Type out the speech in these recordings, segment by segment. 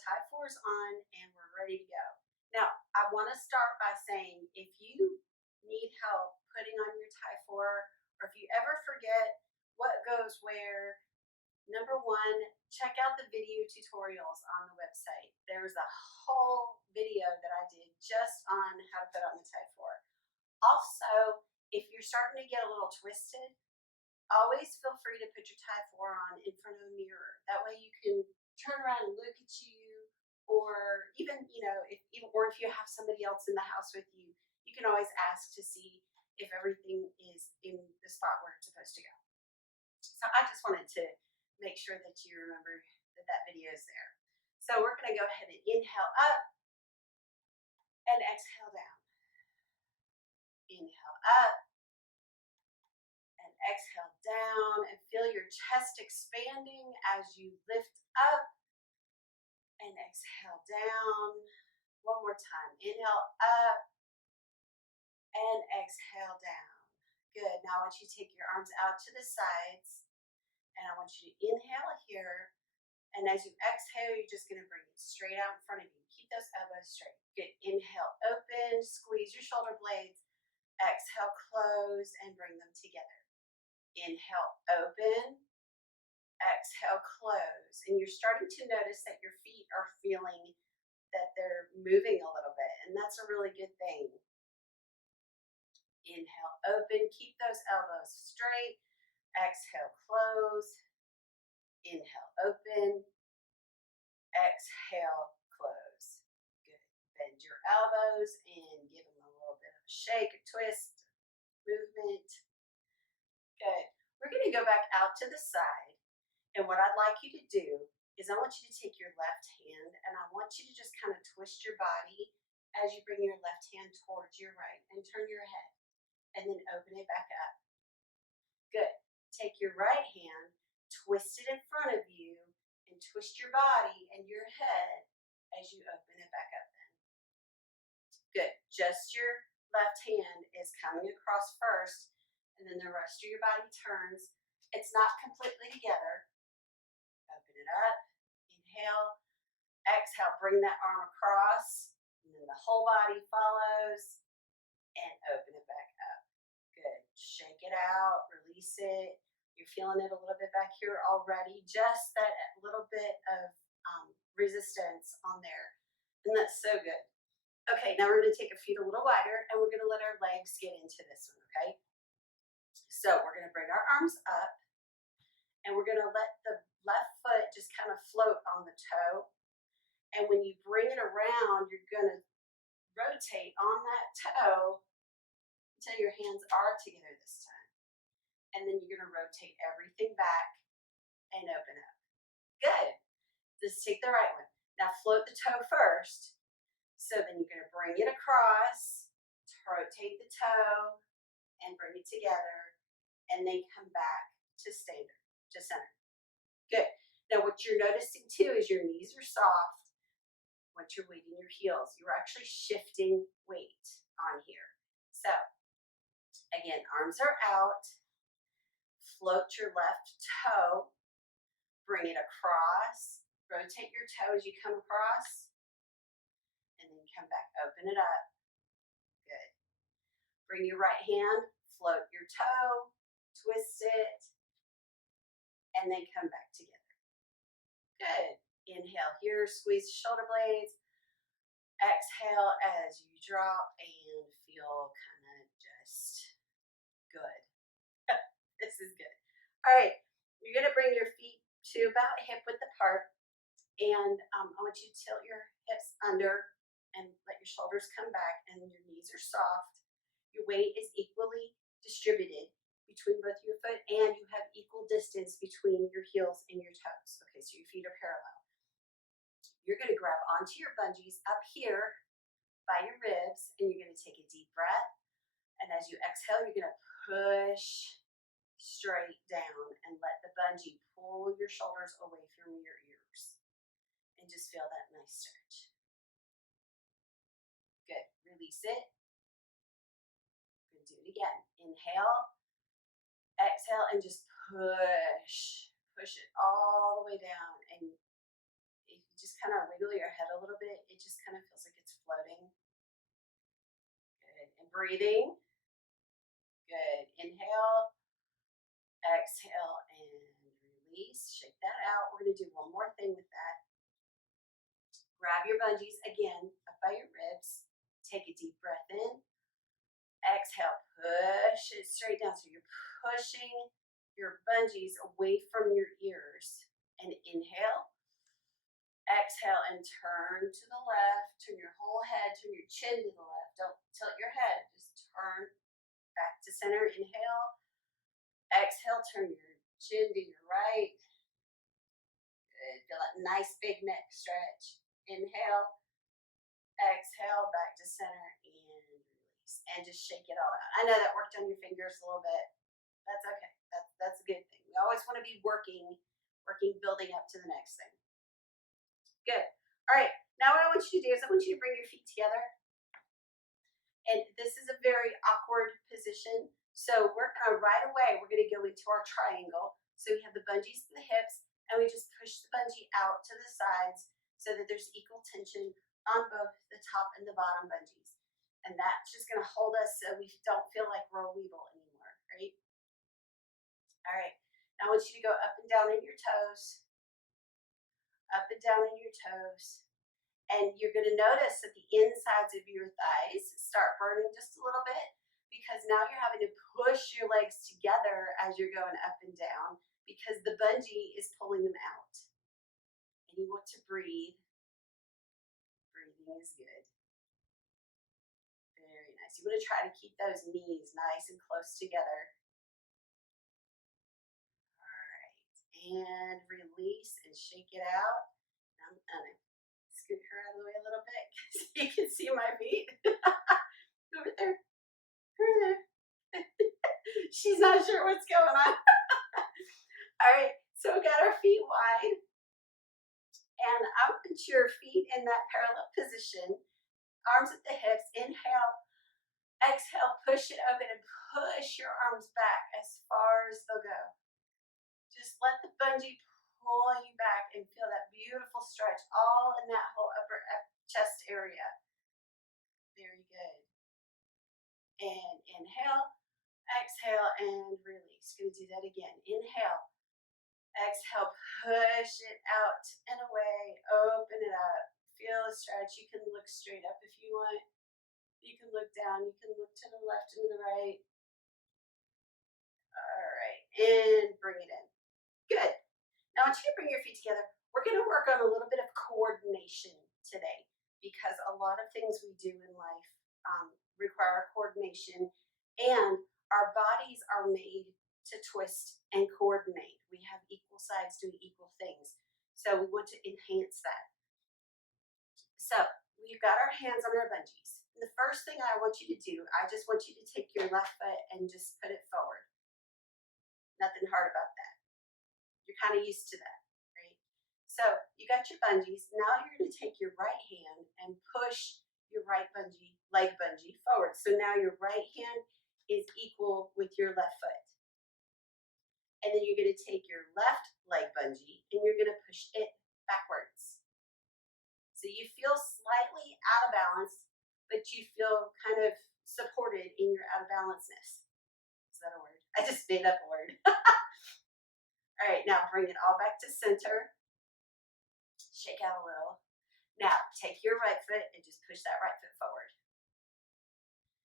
tie fours on and we're ready to go. Now, I want to start by saying if you need help putting on your tie four, or if you ever forget what goes where, number one, check out the video tutorials on the website. There's a whole video that I did just on how to put on the tie four. Also, if you're starting to get a little twisted, always feel free to put your tie four on in front of a mirror. That way you can turn around and look at you, or even, if you have somebody else in the house with you, you can always ask to see if everything is in the spot where it's supposed to go. So I just wanted to make sure that you remember that that video is there. So we're going to go ahead and inhale up and exhale down. Inhale up and exhale down, and feel your chest expanding as you lift up and exhale down. One more time. Inhale up and exhale down. Good. Now I want you to take your arms out to the sides, and I want you to inhale here, and as you exhale, you're just going to bring it straight out in front of you. Keep those elbows straight. Good. Inhale, open, squeeze your shoulder blades. Exhale, close, and bring them together. Inhale, open. Exhale, close. And you're starting to notice that your feet are feeling that they're moving a little bit, and that's a really good thing. Inhale, open. Keep those elbows straight. Exhale, close. Inhale, open. Exhale, close. Good. Bend your elbows and give them a little bit of a shake, a twist, movement. Good. We're going to go back out to the side, and what I'd like you to do is I want you to take your left hand, and I want you to just kind of twist your body as you bring your left hand towards your right, and turn your head, and then open it back up. Good. Take your right hand, twist it in front of you, and twist your body and your head as you open it back up then. Good. Just your left hand is coming across first, and then the rest of your body turns. It's not completely together. Open it up. Inhale. Exhale. Bring that arm across, and then the whole body follows, and open it back up. Good. Shake it out. Release it. You're feeling it a little bit back here already. Just that little bit of resistance on there. And that's so good. Okay, now we're going to take our feet a little wider, and we're going to let our legs get into this one, okay? So we're going to bring our arms up, and we're going to let the left foot just kind of float on the toe. And when you bring it around, you're going to rotate on that toe until your hands are together this time. And then you're going to rotate everything back and open up. Good. Just take the right one. Now float the toe first. So then you're going to bring it across, rotate the toe, and bring it together, and then come back to center. Good. Now what you're noticing too is your knees are soft once you're weighting your heels. You're actually shifting weight on here. So again, arms are out. Float your left toe, bring it across, rotate your toe as you come across, and then come back, open it up. Good. Bring your right hand, float your toe, twist it, and then come back together. Good. Inhale here, squeeze the shoulder blades. Exhale as you drop and feel kind of just good. This is good. All right, you're going to bring your feet to about hip width apart, and I want you to tilt your hips under and let your shoulders come back, and your knees are soft. Your weight is equally distributed between both your foot, and you have equal distance between your heels and your toes. Okay, so your feet are parallel. You're going to grab onto your bungees up here by your ribs, and you're going to take a deep breath, and as you exhale, you're going to push straight down and let the bungee pull your shoulders away from your ears, and just feel that nice stretch. Good. Release it. We're going to do it again. Inhale, exhale, and just push it all the way down, and if you just kind of wiggle your head a little bit. It just kind of feels like it's floating. Good. And breathing. Good. Inhale, exhale, and release. Shake that out. We're going to do one more thing with that. Grab your bungees again up by your ribs. Take a deep breath in. Exhale, push it straight down. So you're pushing your bungees away from your ears. And inhale. Exhale and turn to the left. Turn your whole head. Turn your chin to the left. Don't tilt your head. Just turn back to center. Inhale. Exhale. Turn your chin to your right. Good. Feel that nice big neck stretch. Inhale. Exhale. Back to center. And release. And just shake it all out. I know that worked on your fingers a little bit. That's okay. That's a good thing. We always want to be working, building up to the next thing. Good. All right. Now what I want you to do is I want you to bring your feet together. And this is a very awkward position. So we're going to right away, we're going to go into our triangle. So we have the bungees to the hips, and we just push the bungee out to the sides so that there's equal tension on both the top and the bottom bungees. And that's just going to hold us so we don't feel like we're a weeble anymore, right? All right. Now I want you to go up and down in your toes. Up and down in your toes. And you're going to notice that the insides of your thighs start burning just a little bit because now you're having to push your legs together as you're going up and down because the bungee is pulling them out. And you want to breathe. Breathing is good. Very nice. You want to try to keep those knees nice and close together. All right. And release and shake it out. I'm going to scoot her out of the way a little bit so you can see my feet. Over there. Over there. She's not sure what's going on. All right, so we got our feet wide. And I want your feet in that parallel position. Arms at the hips. Inhale. Exhale. Push it open and push your arms back as far as they'll go. Just let the bungee pull you back and feel that beautiful stretch all in that whole upper chest area. Very good. And inhale, exhale, and release. Going to do that again. Inhale, exhale, push it out and away. Open it up. Feel the stretch. You can look straight up if you want. You can look down. You can look to the left and the right. All right, and bring it in. Good. Now, I want you to bring your feet together. We're going to work on a little bit of coordination today because a lot of things we do in life require coordination, and our bodies are made to twist and coordinate. We have equal sides doing equal things, so we want to enhance that. So we've got our hands on our bungees. The first thing I want you to do, I just want you to take your left foot and just put it forward. Nothing hard about that. You're kind of used to that, right? So you got your bungees. Now you're going to take your right hand and push your right bungee, leg bungee forward. So now your right hand is equal with your left foot. And then you're going to take your left leg bungee and you're going to push it backwards. So you feel slightly out of balance, but you feel kind of supported in your out of balanceness. Is that a word? I just made up a word. All right, now bring it all back to center. Shake out a little. Now take your right foot and just push that right foot forward.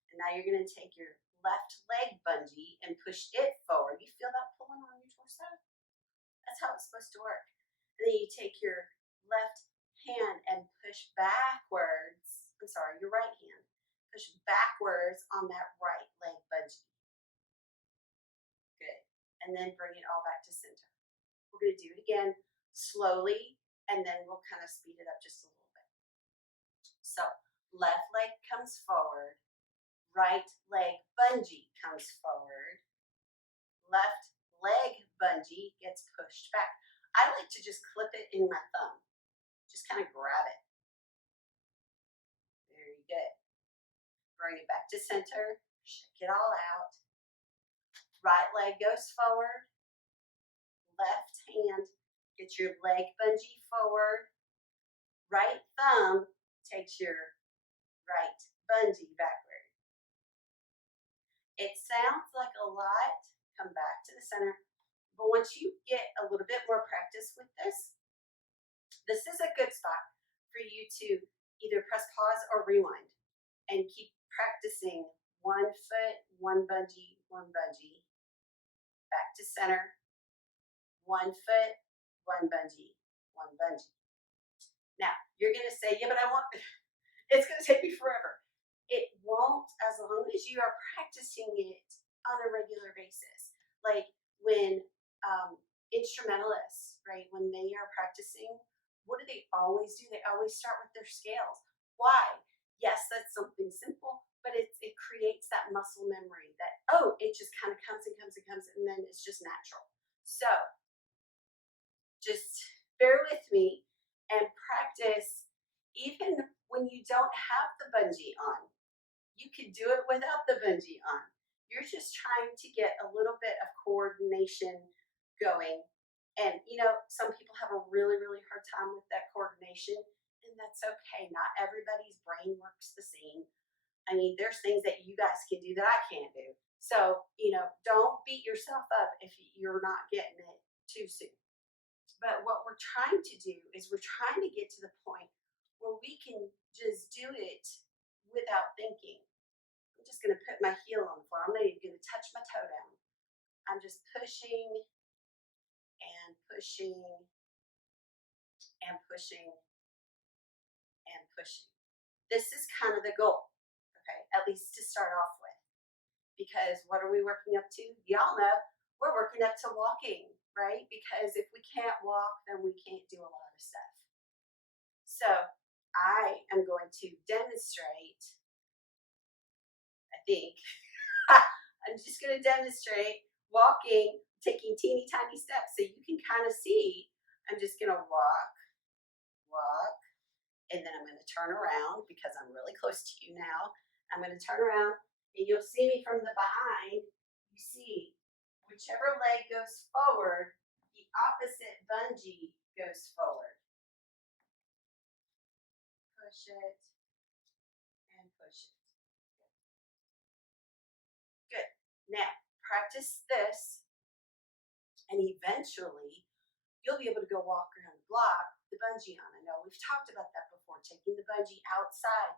And now you're going to take your left leg bungee and push it forward. You feel that pulling on your torso? That's how it's supposed to work. And then you take your left hand and push backwards. I'm sorry, your right hand. Push backwards on that right leg bungee. Good. And then bring it all back to center. We're going to do it again slowly, and then we'll kind of speed it up just a little bit. So left leg comes forward. Right leg bungee comes forward. Left leg bungee gets pushed back. I like to just clip it in my thumb. Just kind of grab it. Very good. Bring it back to center. Shake it all out. Right leg goes forward. Left hand, get your leg bungee forward. Right thumb takes your right bungee backward. It sounds like a lot. Come back to the center. But once you get a little bit more practice with this is a good spot for you to either press pause or rewind and keep practicing 1 foot, one bungee, back to center, 1 foot, one bungee, one bungee. Now, you're going to say, yeah, but I want, it's going to take me forever. It won't, as long as you are practicing it on a regular basis. Like when instrumentalists, right, when they are practicing, what do they always do? They always start with their scales. Why? Yes, that's something simple, but it creates that muscle memory that, oh, it just kind of comes and comes and comes, and then it's just natural. So just bear with me and practice even when you don't have the bungee on. You can do it without the bungee on. You're just trying to get a little bit of coordination going. And you know, some people have a really, really hard time with that coordination, and that's okay. Not everybody's brain works the same. I mean, there's things that you guys can do that I can't do. So, you know, don't beat yourself up if you're not getting it too soon. But what we're trying to do is we're trying to get to the point where we can just do it without thinking. I'm just going to put my heel on the floor. I'm not even going to touch my toe down. I'm just pushing and pushing and pushing and pushing. This is kind of the goal, okay, at least to start off with. Because what are we working up to? Y'all know we're working up to walking, right? Because if we can't walk, then we can't do a lot of stuff. So I am going to demonstrate, I think, I'm just going to demonstrate walking, taking teeny tiny steps so you can kind of see. I'm just going to walk, walk, and then I'm going to turn around because I'm really close to you now. I'm going to turn around and you'll see me from the behind. You see, whichever leg goes forward, the opposite bungee goes forward. Push it and push it. Good. Now, practice this, and eventually you'll be able to go walk around the block with the bungee on. I know we've talked about that before, taking the bungee outside.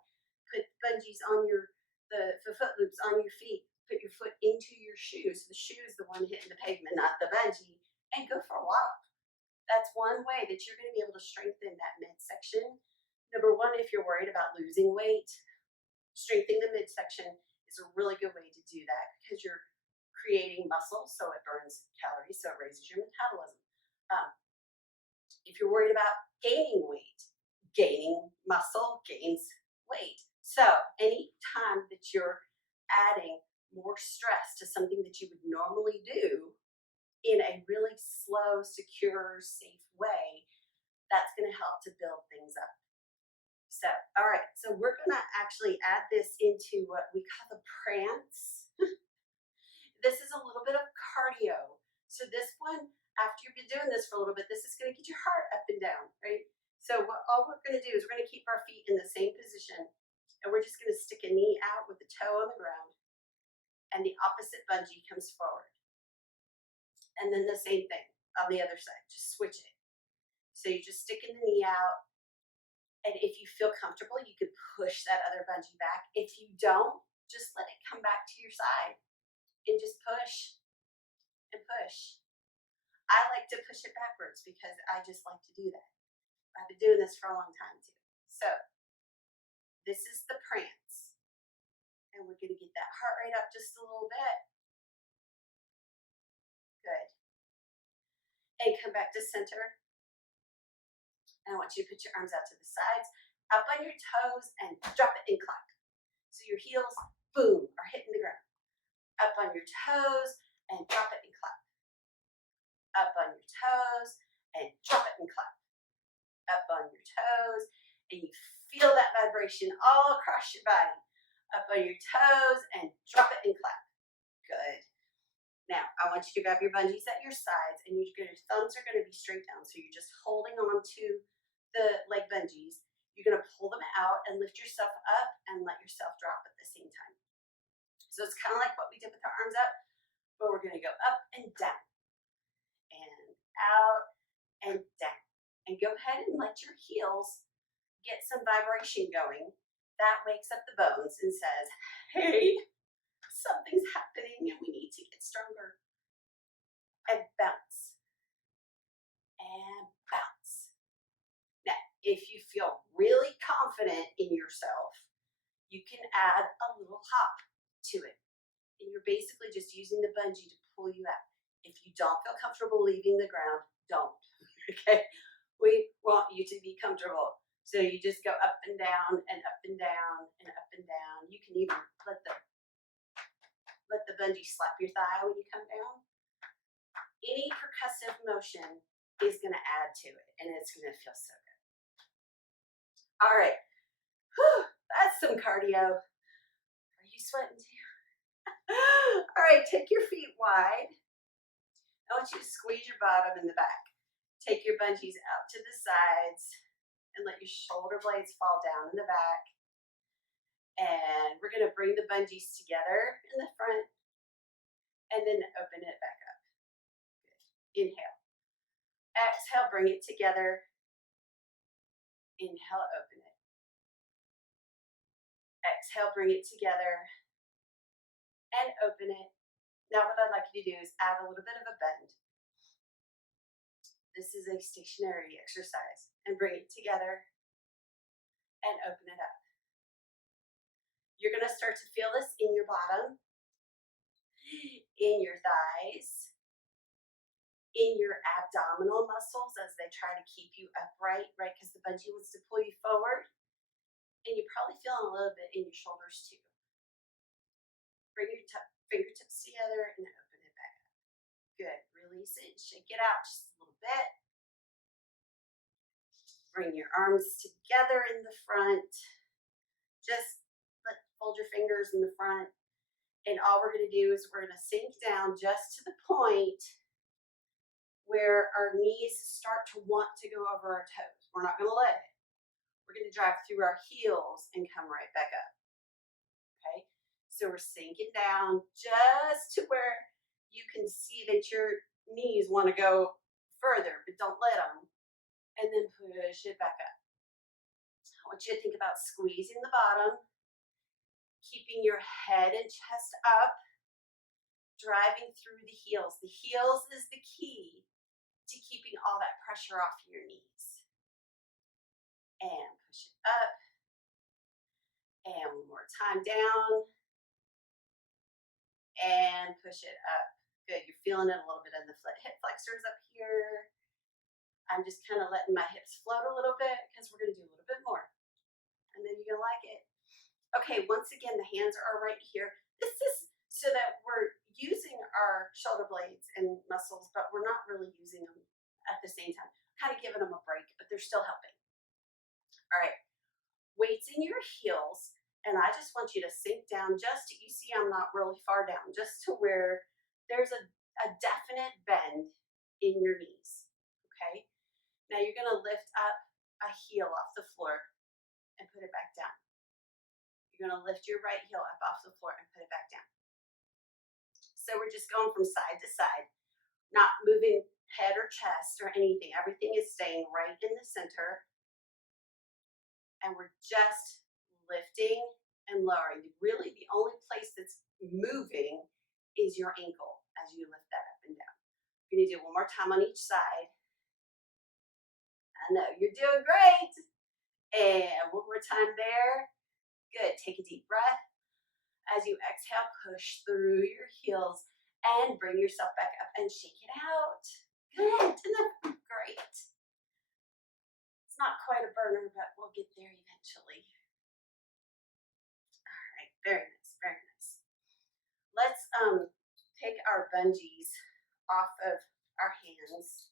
Put bungees on the foot loops on your feet. Put your foot into your shoes. The shoe is the one hitting the pavement, not the bungee. And go for a walk. That's one way that you're going to be able to strengthen that midsection. Number one, if you're worried about losing weight, strengthening the midsection is a really good way to do that because you're creating muscle, so it burns calories, so it raises your metabolism. If you're worried about gaining weight, gaining muscle gains weight. So anytime that you're adding more stress to something that you would normally do in a really slow, secure, safe way, that's going to help to build things up. So, all right, so we're going to actually add this into what we call the prance. This is a little bit of cardio. So this one, after you've been doing this for a little bit, this is going to get your heart up and down, right? So all we're going to do is we're going to keep our feet in the same position, and we're just going to stick a knee out with the toe on the ground, and the opposite bungee comes forward. And then the same thing on the other side, just switch it. So you're just sticking the knee out, and if you feel comfortable, you can push that other bungee back. If you don't, just let it come back to your side and just push and push. I like to push it backwards because I just like to do that. I've been doing this for a long time too. So this is the prance. And we're going to get that heart rate up just a little bit. Good. And come back to center. And I want you to put your arms out to the sides, up on your toes, and drop it and clap. So your heels, boom, are hitting the ground. Up on your toes, and drop it and clap. Up on your toes, and drop it and clap. Up on your toes, and you feel that vibration all across your body. Up on your toes, and drop it and clap. Good. Now, I want you to grab your bungees at your sides, and your thumbs are going to be straight down. So you're just holding on to the leg bungees, you're going to pull them out and lift yourself up and let yourself drop at the same time. So it's kind of like what we did with our arms up, but we're going to go up and down and out and down. And go ahead and let your heels get some vibration going. That wakes up the bones and says, hey, something's happening and we need to get stronger. And bounce. And bounce. Now, if you feel really confident in yourself, you can add a little hop to it. And you're basically just using the bungee to pull you up. If you don't feel comfortable leaving the ground, don't. Okay? We want you to be comfortable. So you just go up and down and up and down and up and down. You can even let the bungee slap your thigh when you come down. Any percussive motion is going to add to it, and it's going to feel so good. All right. Whew, that's some cardio. Are you sweating too? All right, take your feet wide. I want you to squeeze your bottom in the back. Take your bungees out to the sides and let your shoulder blades fall down in the back. And we're going to bring the bungees together in the front and then open it back up. Good. Inhale. Exhale, bring it together. Inhale, open it. Exhale, bring it together and open it. Now what I'd like you to do is add a little bit of a bend. This is a stationary exercise. And bring it together and open it up. You're going to start to feel this in your bottom, in your thighs, in your abdominal muscles as they try to keep you upright, right? Because the bungee wants to pull you forward. And you're probably feeling a little bit in your shoulders too. Bring your fingertips together and then open it back up. Good. Release it. Shake it out just a little bit. Bring your arms together in the front. Just fold your fingers in the front. And all we're going to do is we're going to sink down just to the point where our knees start to want to go over our toes. We're not going to let it. We're going to drive through our heels and come right back up. Okay? So we're sinking down just to where you can see that your knees want to go further, but don't let them. And then push it back up. I want you to think about squeezing the bottom, keeping your head and chest up, driving through the heels. The heels is the key to keeping all that pressure off your knees. And push it up. And one more time down. And push it up. Good, you're feeling it a little bit in the hip flexors up here. I'm just kind of letting my hips float a little bit because we're going to do a little bit more. And then you're going to like it. Okay, once again, the hands are right here. This is so that we're using our shoulder blades and muscles, but we're not really using them at the same time. Kind of giving them a break, but they're still helping. All right, weights in your heels, and I just want you to sink down just to, you see I'm not really far down, just to where there's a definite bend in your knees, okay? Now you're going to lift up a heel off the floor and put it back down. You're going to lift your right heel up off the floor and put it back down. So we're just going from side to side, not moving head or chest or anything. Everything is staying right in the center. And we're just lifting and lowering. Really, the only place that's moving is your ankle as you lift that up and down. We're going to do one more time on each side. I know, you're doing great. And one more time there. Good. Take a deep breath. As you exhale, push through your heels and bring yourself back up and shake it out. Good. Isn't that great? It's not quite a burner, but we'll get there eventually. All right. Very nice. Very nice. Let's take our bungees off of our hands.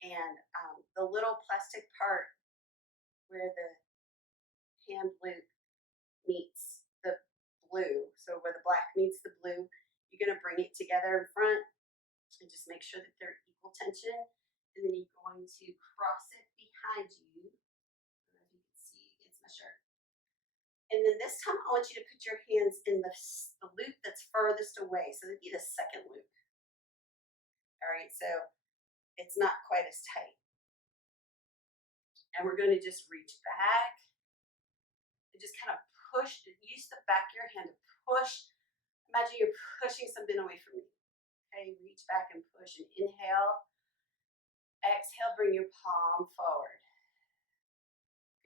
And the little plastic part where the hand loop meets the blue, so where the black meets the blue, you're going to bring it together in front and just make sure that they're equal tension. And then you're going to cross it behind you And then this time, I want you to put your hands in the loop that's furthest away. So it'd be the second loop. All right, so it's not quite as tight. And we're going to just reach back and just kind of push, use the back of your hand to push. Imagine you're pushing something away from you. Okay, reach back and push and inhale. Exhale, bring your palm forward.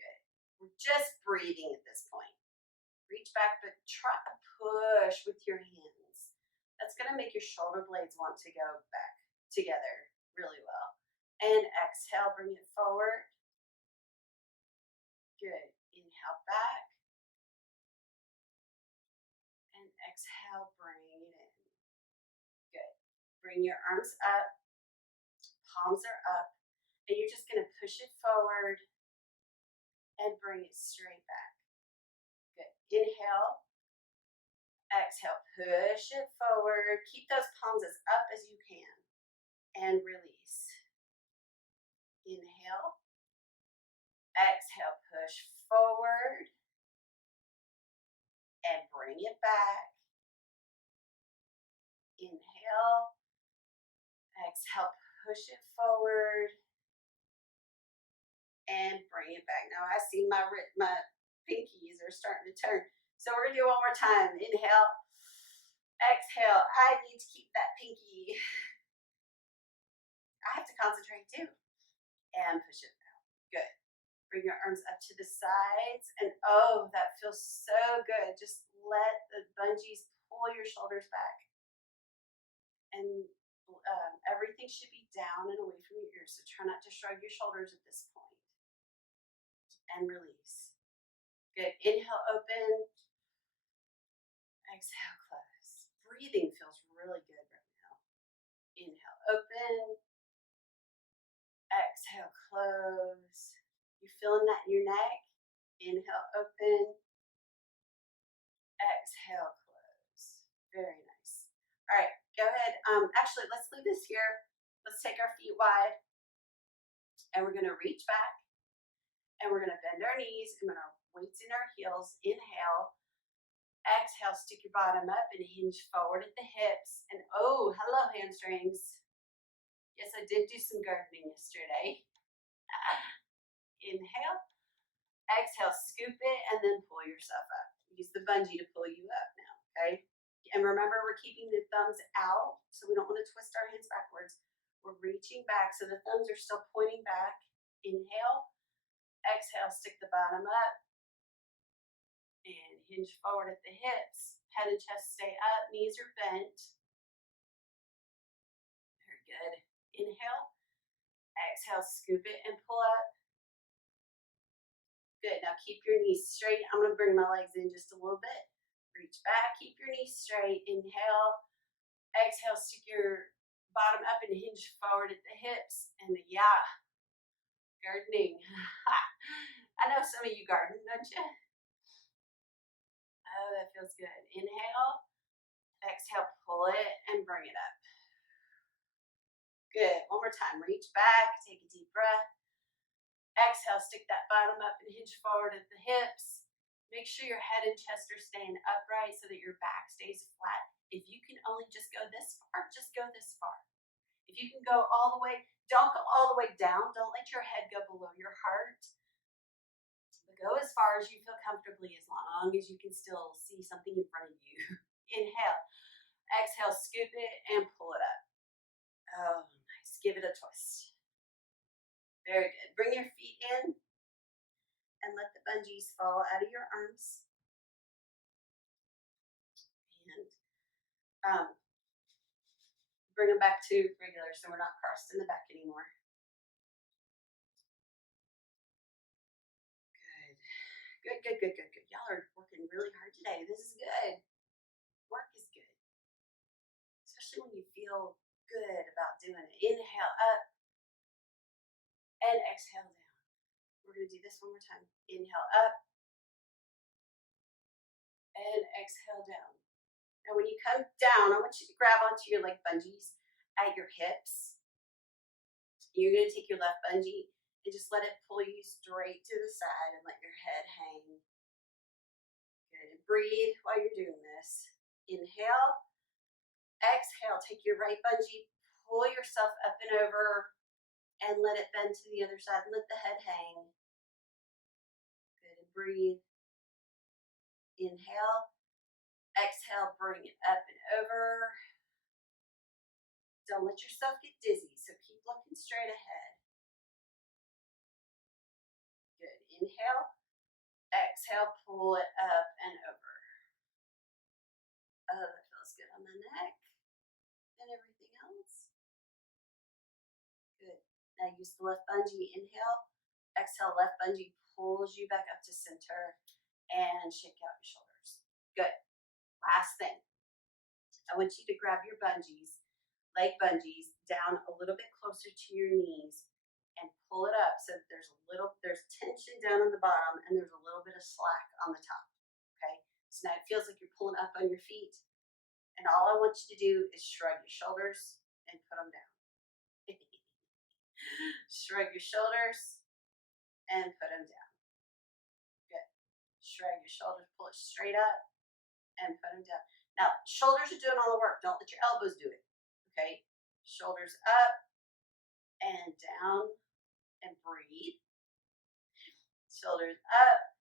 Good. We're just breathing at this point. Reach back, but try to push with your hands. That's going to make your shoulder blades want to go back together really well. And exhale, bring it forward. Good. Inhale back. And exhale, bring it in. Good. Bring your arms up. Palms are up. And you're just going to push it forward and bring it straight back. Good. Inhale. Exhale, push it forward. Keep those palms as up as you can. And release. Inhale. Exhale, push forward. And bring it back. Inhale. Exhale, push it forward. And bring it back. Now I see my pinkies are starting to turn. So we're going to do it one more time. Inhale. Exhale. I need to keep that pinky. I have to concentrate too. And push it out. Good. Bring your arms up to the sides. And oh, that feels so good. Just let the bungees pull your shoulders back. And everything should be down and away from your ears. So try not to shrug your shoulders at this point. And release. Good. Inhale, open. Exhale, close. Breathing feels really good right now. Inhale, open. Exhale, close. You feeling that in your neck? Inhale, open. Exhale, close. Very nice. All right, go ahead. Actually, let's leave this here. Let's take our feet wide. And we're going to reach back. And we're going to bend our knees. And our weights in our heels. Inhale. Exhale, stick your bottom up and hinge forward at the hips. And oh, hello, hamstrings. Yes, I did do some gardening yesterday. Inhale. Exhale, scoop it, and then pull yourself up. Use the bungee to pull you up now, okay? And remember, we're keeping the thumbs out, so we don't want to twist our hands backwards. We're reaching back, so the thumbs are still pointing back. Inhale. Exhale, stick the bottom up. And hinge forward at the hips. Head and chest stay up. Knees are bent. Very good. Inhale. Exhale, scoop it and pull up. Good. Now keep your knees straight. I'm going to bring my legs in just a little bit. Reach back. Keep your knees straight. Inhale. Exhale, stick your bottom up and hinge forward at the hips. And yeah, gardening. I know some of you garden, don't you? Oh, that feels good. Inhale. Exhale, pull it and bring it up. Good. One more time. Reach back. Take a deep breath. Exhale, stick that bottom up and hinge forward at the hips. Make sure your head and chest are staying upright so that your back stays flat. If you can only just go this far, just go this far. If you can go all the way, don't go all the way down. Don't let your head go below your heart. But go as far as you feel comfortably, as long as you can still see something in front of you. Inhale. Exhale, scoop it and pull it up. Oh, nice. Give it a twist. Very good. Bring your feet in and let the bungees fall out of your arms. And bring them back to regular so we're not crossed in the back anymore. Good. Good, good, good, good, good. Y'all are working really hard today. This is good. Work is good. Especially when you feel good about doing it. Inhale up and exhale down. We're going to do this one more time. Inhale up and exhale down. Now when you come down, I want you to grab onto your leg bungees at your hips. You're going to take your left bungee and just let it pull you straight to the side and let your head hang. breathe while you're doing this. Inhale, exhale, take your right bungee, pull yourself up and over, and let it bend to the other side. Let the head hang. Good, and breathe. Inhale, exhale, bring it up and over. Don't let yourself get dizzy, so keep looking straight ahead. Good, inhale, exhale, pull it up and over. Oh, that feels good on the neck and everything else. Good. Now use the left bungee. Inhale, exhale, left bungee pulls you back up to center and shake out your shoulders. Good. Last thing. I want you to grab your bungees, leg bungees, down a little bit closer to your knees and pull it up so that there's tension down on the bottom and there's a little bit of slack on the top. Okay? So now it feels like you're pulling up on your feet. And all I want you to do is shrug your shoulders and put them down. Shrug your shoulders and put them down. Good. Shrug your shoulders, pull it straight up and put them down. Now, shoulders are doing all the work. Don't let your elbows do it. Okay? Shoulders up and down and breathe. Shoulders up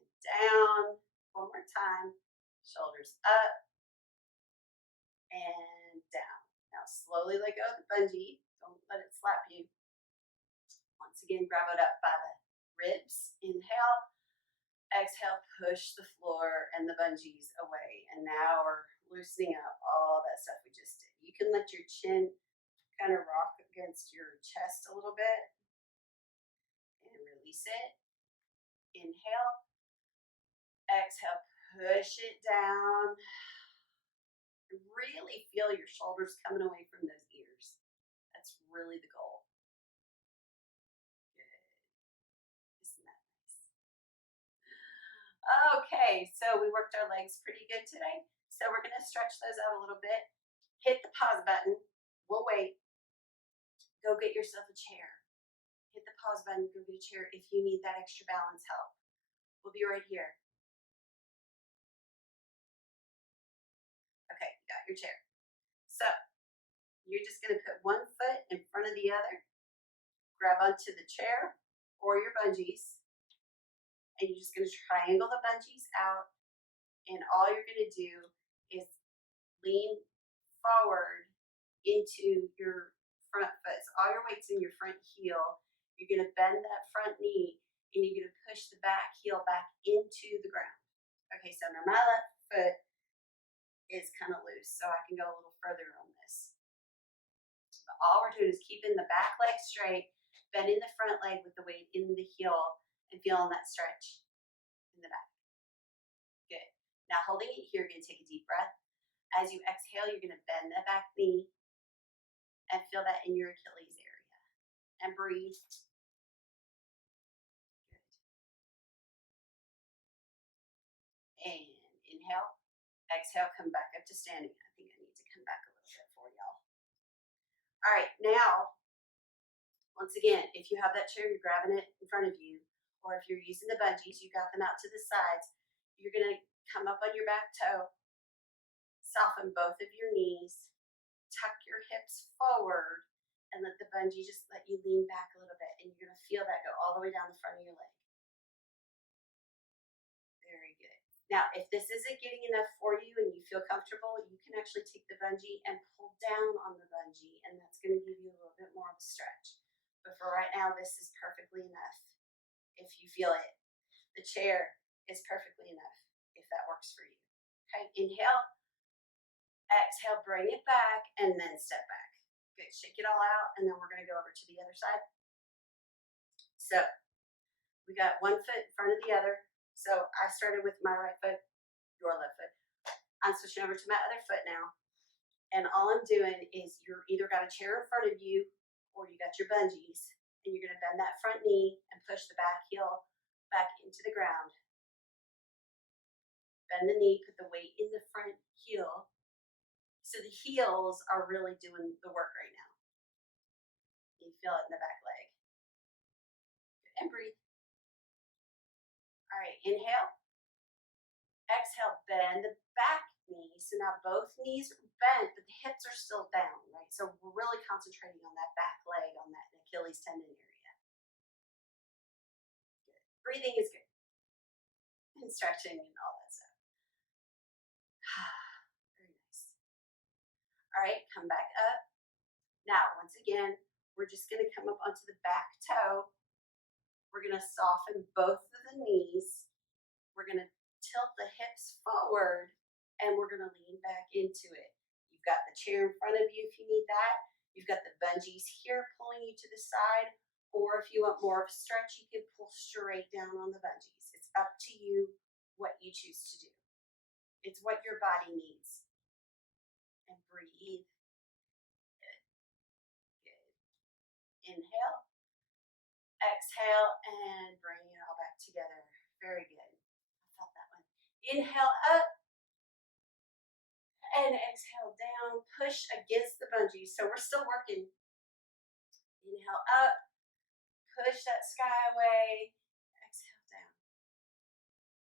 and down. One more time. Shoulders up and down. Now, slowly let go of the bungee. Don't let it slap you. Once again, grab it up by the ribs. Inhale. Exhale, push the floor and the bungees away. And now we're loosening up all that stuff we just did. You can let your chin kind of rock against your chest a little bit and release it. Inhale. Exhale, push it down. Really feel your shoulders coming away from those ears. That's really the goal. Okay, so we worked our legs pretty good today. So we're going to stretch those out a little bit. Hit the pause button. We'll wait. Go get yourself a chair. Hit the pause button. Go get a chair if you need that extra balance help. We'll be right here. Okay, you got your chair. So you're just going to put one foot in front of the other. Grab onto the chair or your bungees. And you're just going to triangle the bungees out. And all you're going to do is lean forward into your front foot. So all your weight's in your front heel. You're going to bend that front knee and you're going to push the back heel back into the ground. Okay, so now my left foot is kind of loose, so I can go a little further on this. But all we're doing is keeping the back leg straight, bending the front leg with the weight in the heel, and feeling that stretch in the back. Good. Now holding it here, you're going to take a deep breath. As you exhale, you're going to bend that back knee and feel that in your Achilles area. And breathe. Good. And inhale. Exhale, come back up to standing. I think I need to come back a little bit for y'all. All right, now, once again, if you have that chair, you're grabbing it in front of you, or if you're using the bungees, you got them out to the sides. You're going to come up on your back toe, soften both of your knees, tuck your hips forward, and let the bungee just let you lean back a little bit. And you're going to feel that go all the way down the front of your leg. Very good. Now, if this isn't getting enough for you and you feel comfortable, you can actually take the bungee and pull down on the bungee, and that's going to give you a little bit more of a stretch. But for right now, this is perfectly enough if you feel it. The chair is perfectly enough if that works for you. Okay, inhale, exhale, bring it back, and then step back. Good, shake it all out, and then we're going to go over to the other side. So we got one foot in front of the other. So I started with my right foot, your left foot. I'm switching over to my other foot now. And all I'm doing is you're either got a chair in front of you or you got your bungees. And you're going to bend that front knee and push the back heel back into the ground. Bend the knee, put the weight in the front heel. So the heels are really doing the work right now. You feel it in the back leg. Good. And breathe. All right, inhale. Exhale, bend the back knee. So now both knees are bent, but the hips are still down, right? So we're really concentrating on that back leg, on that Achilles tendon area. Good. Breathing is good. And stretching and all that stuff. Very nice. All right, come back up. Now, once again, we're just going to come up onto the back toe. We're going to soften both of the knees. We're going to tilt the hips forward, and we're going to lean back into it. You've got the chair in front of you if you need that. You've got the bungees here pulling you to the side, or if you want more of a stretch, you can pull straight down on the bungees. It's up to you what you choose to do. It's what your body needs. And breathe. Good. Good. Inhale. Exhale, and bring it all back together. Very good. I felt that one. Inhale up, and exhale down. Push against the bungee. So we're still working. Inhale up, push that sky away. Exhale down.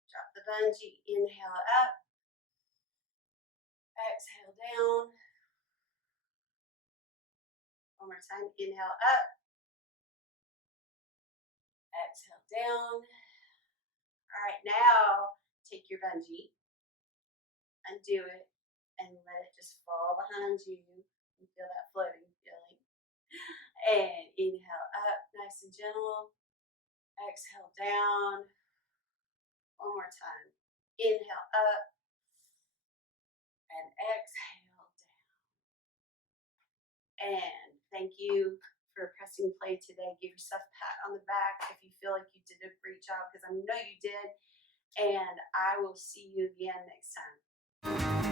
Drop the bungee. Inhale up, exhale down. One more time. Inhale up, exhale down. All right, now take your bungee, undo it, and let it just fall behind you. You feel that floating feeling. And inhale up, nice and gentle. Exhale down. One more time. Inhale up, and exhale down. And thank you for pressing play today. Give yourself a pat on the back if you feel like you did a great job, because I know you did. And I will see you again next time.